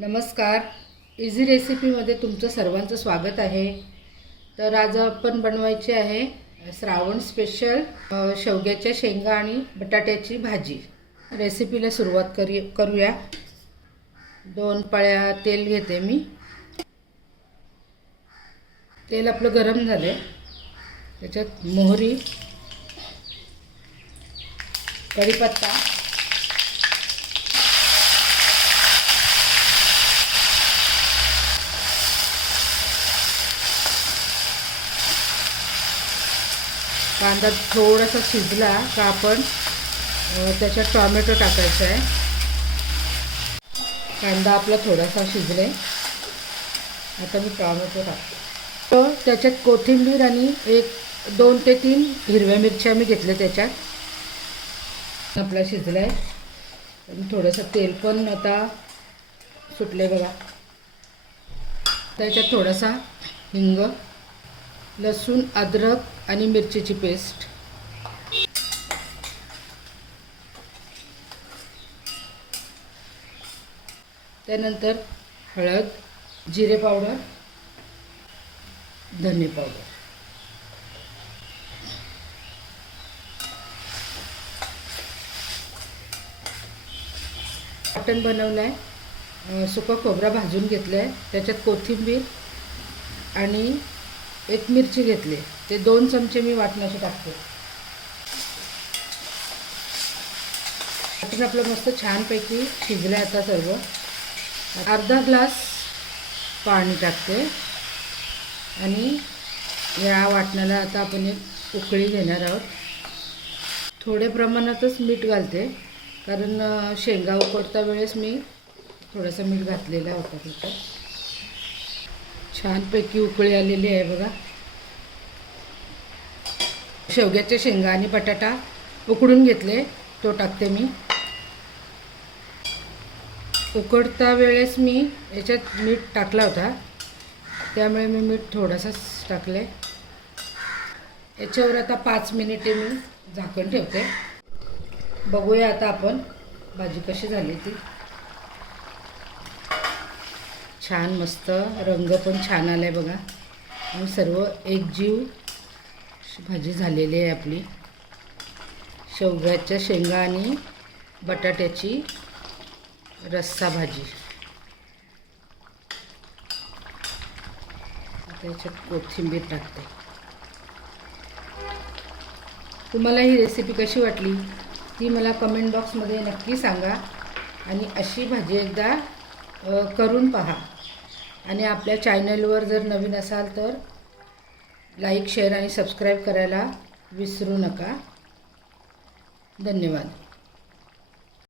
नमस्कार. इझी रेसिपीमध्ये तुमचं सर्वांचं स्वागत आहे. तर आज आपण बनवायची आहे श्रावण स्पेशल शेवग्याच्या शेंगा आणि बटाट्याची भाजी. रेसिपीला सुरुवात करू करूया. दोन पाळ्या तेल घेते मी. तेल आपलं गरम झालं आहे त्याच्यात मोहरी कढीपत्ता कांदा थोडासा शिजला का आपण त्याच्यात टॉमॅटो टाकायचा आहे. कांदा आपला थोडासा शिजले. आता मी टॉमॅटो टाकतो. तर त्याच्यात कोथिंबीर आणि एक दोन ते तीन हिरव्या मिरच्या मी घेतल्या त्याच्यात. आपला शिजला आहे आणि थोडंसं तेल पण आता सुटले बघा. त्याच्यात थोडासा हिंग. लसूण अद्रक आणि मिरचीची पेस्ट. त्यानंतर हळद जिरे पावडर धने पावडर. मटण बनवलं आहे सुकं खोबरा भाजून घेतलं आहे त्याच्यात कोथिंबीर आणि एक मिरची घेतली. ते दोन चमचे मी वाटण्याचे टाकते. वाटण आपलं मस्त छानपैकी शिजलं आहे आता सर्व. अर्धा ग्लास पाणी टाकते. आणि या वाटणाला आता आपण एक उकळी घेणार आहोत. थोड्या प्रमाणातच मीठ घालते. कारण शेंगा उकडता वेळेस मी थोडंसं मीठ घातलेला होता तिथं छानपैकी उकळी आलेली आहे बघा. शेवग्याच्या शेंगा आणि बटाटा उकडून घेतले. तो टाकते मी. उकडता वेळेस मी याच्यात मीठ टाकला होता. त्यामुळे मी मीठ थोडासाच टाकले. याच्यावर आता पाच मिनिटे मी झाकण ठेवते. बघूया आता आपण भाजी कशी झाली ती. छान मस्त रंग पण छान आला आहे बघा. आणि सर्व एकजीव भाजी झालेली आहे आपली. शेवग्याच्या शेंगा आणि बटाट्याची रस्सा भाजी. आता याच्यात कोथिंबीर टाकते. तुम्हाला ही रेसिपी कशी वाटली? ती मला कमेंट बॉक्समध्ये नक्की सांगा. आणि अशी भाजी एकदा करून पहा. आणि आपल्या चॅनलवर जर नवीन असाल तर लाईक शेअर आणि सबस्क्राईब करायला विसरू नका. धन्यवाद.